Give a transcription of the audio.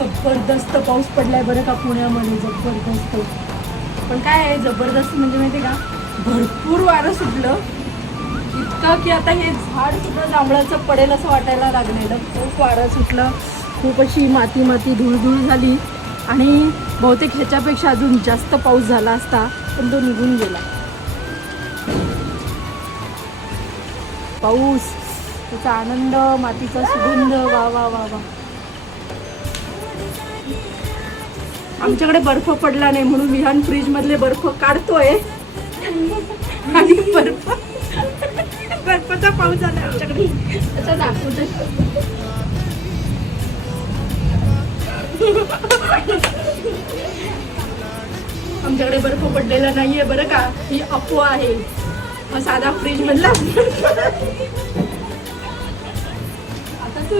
जबरदस्त पाऊस पडलाय बरं का पुण्यामध्ये, जबरदस्त. पण काय आहे जबरदस्त म्हणजे माहिती का, भरपूर वारं सुटलं इतकं की आता हे झाड सुद्धा जांभळाचं पडेल असं वाटायला लागलेलं. खूप वारं सुटलं, खूप अशी माती माती धूळ झाली आणि बहुतेक ह्याच्यापेक्षा अजून जास्त पाऊस झाला असता पण तो निघून गेला. पाऊस, त्याचा आनंद, मातीचा सुगंध, वा वा वा वा. आमच्याकडे बर्फ पडला नाही म्हणून विहान फ्रीज मधले बर्फ काढतोय आणि बर्फाचा पाऊस झाला आमच्याकडे त्याचा दाखवतोय. आमच्याकडे बर्फ पडलेला नाहीये बरं का, ही अफवा आहे. साधा फ्रीज मधला आता तू